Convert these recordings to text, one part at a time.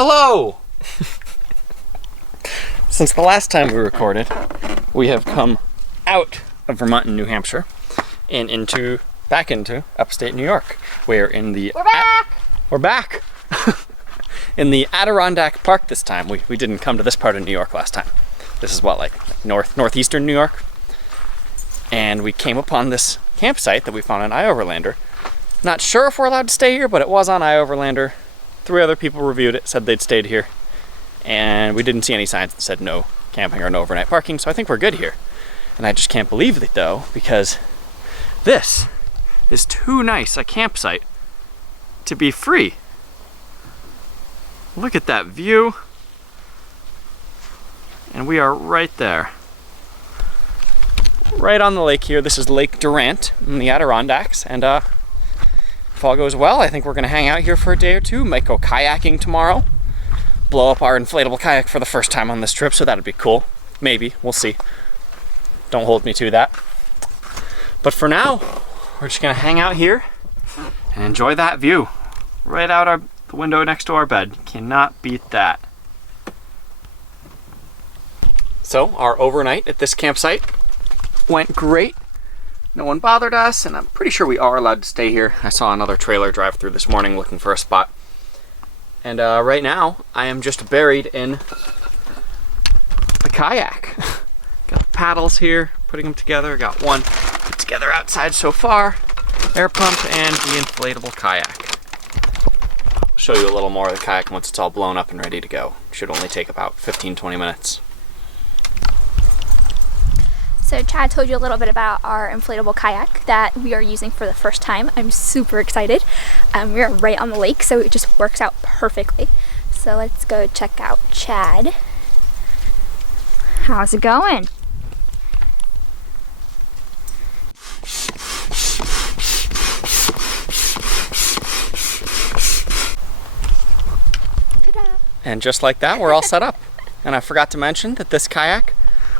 Hello! Since the last time we recorded, we have come out of Vermont and New Hampshire and back into upstate New York. We're back! In the Adirondack Park this time. We didn't come to this part of New York last time. This is what, like northeastern New York? And we came upon this campsite that we found on iOverlander. Not sure if we're allowed to stay here, but it was on iOverlander. 3 other people reviewed it, said they'd stayed here. And we didn't see any signs that said no camping or no overnight parking, so I think we're good here. And I just can't believe it though, because this is too nice a campsite to be free. Look at that view. And we are right there. Right on the lake here. This is Lake Durant in the Adirondacks. And if all goes well, I think we're gonna hang out here for a day or two. Might go kayaking tomorrow. Blow up our inflatable kayak for the first time on this trip, so that'd be cool. Maybe, we'll see. Don't hold me to that. But for now, we're just gonna hang out here and enjoy that view. Right out the window next to our bed. Cannot beat that. So, our overnight at this campsite went great. No one bothered us, and I'm pretty sure we are allowed to stay here. I saw another trailer drive through this morning looking for a spot. And right now, I am just buried in the kayak. Got the paddles here, putting them together. Got one put together outside so far. Air pump and the inflatable kayak. I'll show you a little more of the kayak once it's all blown up and ready to go. Should only take about 15-20 minutes. So Chad told you a little bit about our inflatable kayak that we are using for the first time. I'm super excited. We are right on the lake, so it just works out perfectly. So let's go check out Chad. How's it going? Ta-da. And just like that, we're all set up. And I forgot to mention that this kayak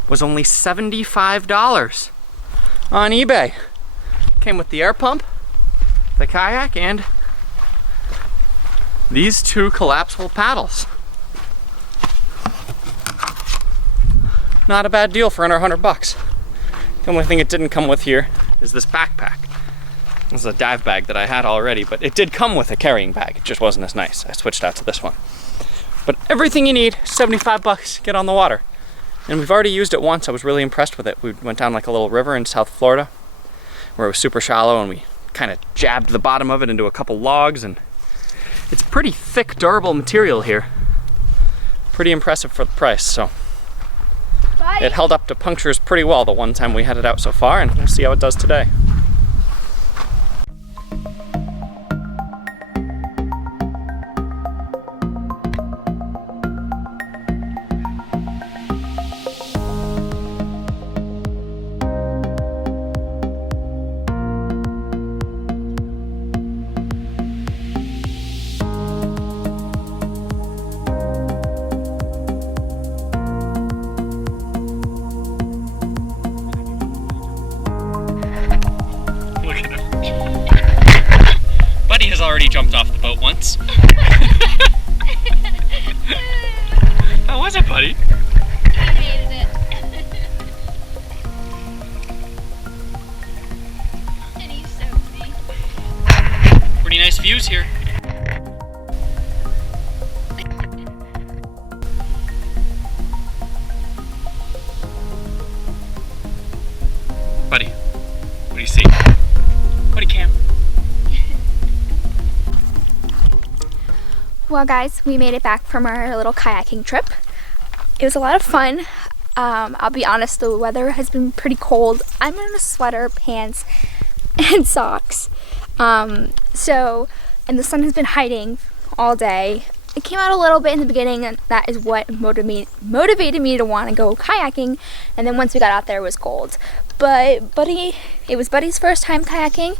was only $75 on eBay. Came with the air pump, the kayak, and these 2 collapsible paddles. Not a bad deal for under $100. The only thing it didn't come with here is this backpack. This is a dive bag that I had already, but it did come with a carrying bag. It just wasn't as nice. I switched out to this one. But everything you need, $75, get on the water. And we've already used it once. I was really impressed with it. We went down like a little river in South Florida where it was super shallow, and we kind of jabbed the bottom of it into a couple logs, and it's pretty thick, durable material here. Pretty impressive for the price, so. Bye. It held up to punctures pretty well the one time we had it out so far, and we'll see how it does today. Buddy has already jumped off the boat once. How was it, buddy? He hated it. And he soaked me. Pretty nice views here. Buddy, what do you see? Buddy Cam. Well guys, we made it back from our little kayaking trip. It was a lot of fun. I'll be honest, the weather has been pretty cold. I'm in a sweater, pants, and socks. And the sun has been hiding all day. It came out a little bit in the beginning, and that is what motivated me to want to go kayaking. And then once we got out there, it was cold. But it was Buddy's first time kayaking.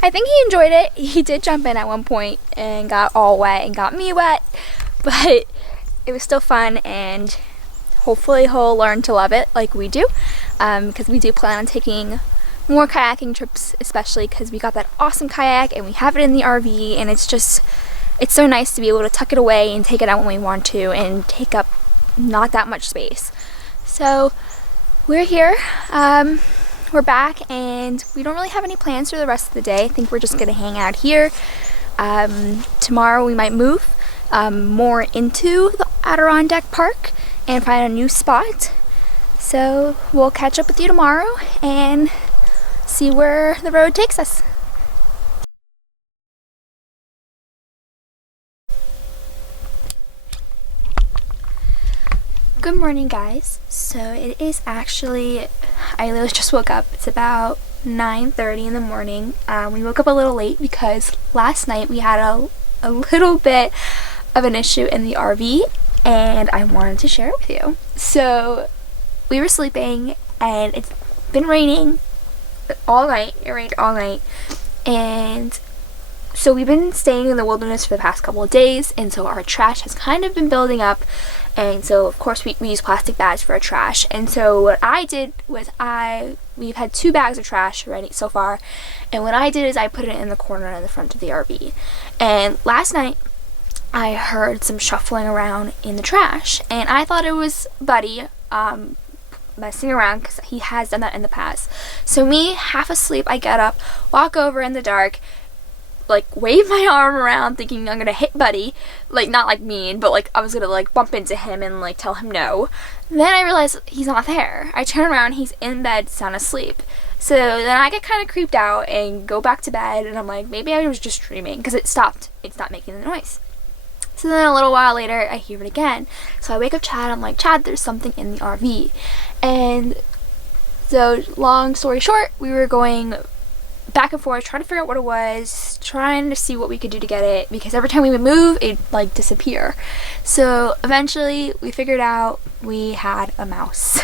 I think he enjoyed it. He did jump in at one point and got all wet and got me wet, but it was still fun, and hopefully he'll learn to love it like we do, because we do plan on taking more kayaking trips, especially because we got that awesome kayak and we have it in the RV, and it's just it's so nice to be able to tuck it away and take it out when we want to and take up not that much space. So we're here, we're back, and we don't really have any plans for the rest of the day. I think we're just gonna hang out here. Tomorrow we might move more into the Adirondack Park and find a new spot. So we'll catch up with you tomorrow and see where the road takes us. Good morning, guys. So it is actually, I literally just woke up. It's about 9:30 in the morning. We woke up a little late because last night we had a little bit of an issue in the RV, and I wanted to share it with you. So we were sleeping and it's been raining all night. It rained all night, and so we've been staying in the wilderness for the past couple of days, and so our trash has kind of been building up. And so of course we use plastic bags for our trash. And so what I did was we've had 2 bags of trash already so far, and what I did is I put it in the corner in the front of the RV. And last night I heard some shuffling around in the trash, and I thought it was Buddy messing around because he has done that in the past. So me, half asleep, I get up, walk over in the dark, like wave my arm around thinking I'm gonna hit Buddy, like not like mean, but like I was gonna like bump into him and like tell him no. Then I realize he's not there. I turn around, he's in bed sound asleep. So then I get kind of creeped out and go back to bed, and I'm like, maybe I was just dreaming, because it stopped making the noise. So then a little while later I hear it again. So I wake up Chad, I'm like, Chad, there's something in the RV. And so long story short, we were going back and forth trying to figure out what it was, trying to see what we could do to get it, because every time we would move it'd like disappear. So eventually we figured out we had a mouse.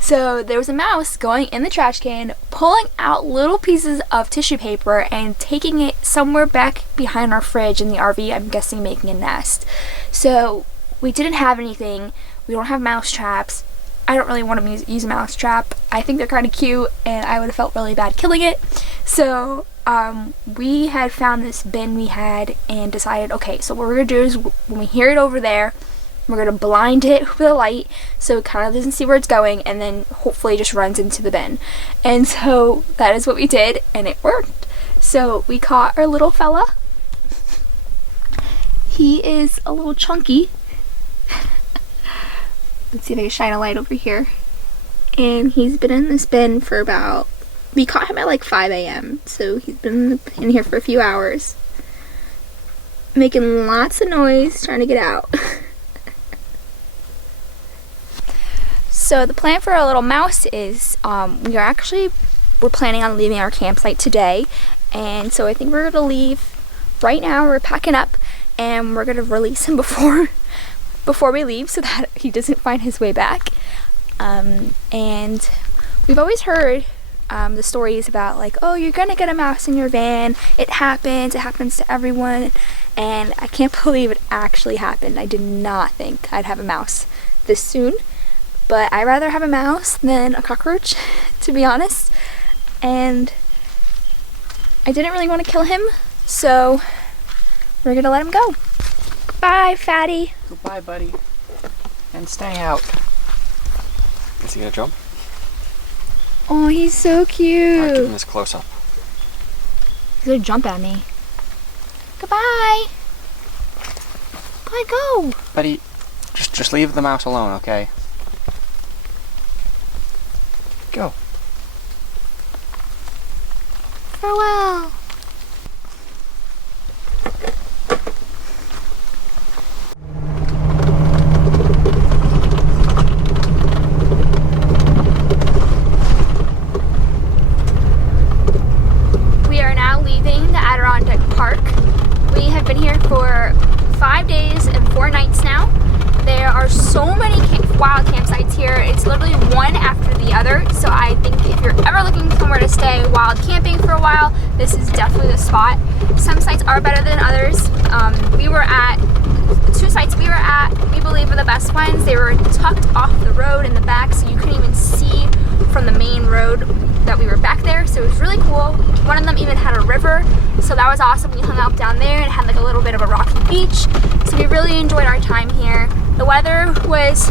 So there was a mouse going in the trash can, pulling out little pieces of tissue paper and taking it somewhere back behind our fridge in the RV, I'm guessing making a nest. So we didn't have anything, we don't have mouse traps. I don't really want to use a mouse trap. I think they're kind of cute, and I would have felt really bad killing it. So we had found this bin we had and decided, okay, so what we're going to do is when we hear it over there, we're going to blind it with a light so it kind of doesn't see where it's going, and then hopefully it just runs into the bin. And so that is what we did, and it worked. So we caught our little fella. He is a little chunky. Let's see if I can shine a light over here. And he's been in this bin for about, we caught him at like 5 a.m. So he's been in here for a few hours, making lots of noise trying to get out. So the plan for our little mouse is we're planning on leaving our campsite today, and so I think we're gonna leave right now. We're packing up and we're gonna release him before we leave so that he doesn't find his way back. And we've always heard the stories about like, oh, you're gonna get a mouse in your van, it happens to everyone, and I can't believe it actually happened. I did not think I'd have a mouse this soon, but I'd rather have a mouse than a cockroach, to be honest. And I didn't really want to kill him, so we're gonna let him go. Bye, fatty. Goodbye, buddy. And stay out. Is he gonna jump? Oh, he's so cute. Alright, give him this close up. He's gonna jump at me. Goodbye. Goodbye, go. Buddy, just leave the mouse alone, okay? Go. Farewell. We are now leaving the Adirondack Park. We have been here for 5 days and 4 nights now. There are so many wild campsites here. It's literally one after the other. So I think if you're ever looking somewhere to stay wild camping for a while, this is definitely the spot. Some sites are better than others. We were at 2 sites we were at, we believe, are the best ones. They were tucked off the road in the back, so you couldn't even see from the main road that we were back there, so it was really cool. One of them even had a river, so that was awesome. We hung out down there and had like a little bit of a rocky beach, so we really enjoyed our time here. The weather was,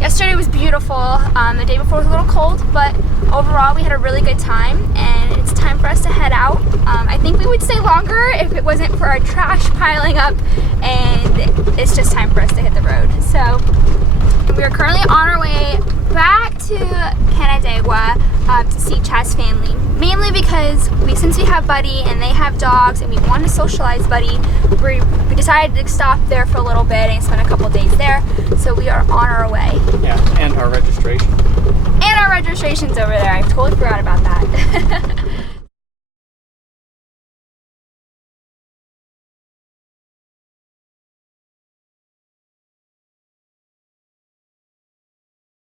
yesterday was beautiful. The day before was a little cold, but overall we had a really good time, and it's time for us to head out. I think we would stay longer if it wasn't for our trash piling up, and it's just time for us to hit the road. So we are currently on our way back to Canandaigua to see Chad's family, mainly because since we have Buddy and they have dogs and we want to socialize Buddy, we decided to stop there for a little bit and spend a couple days there. So we are on our way. Yeah, and our registration. And our registration's over there. I totally forgot about that.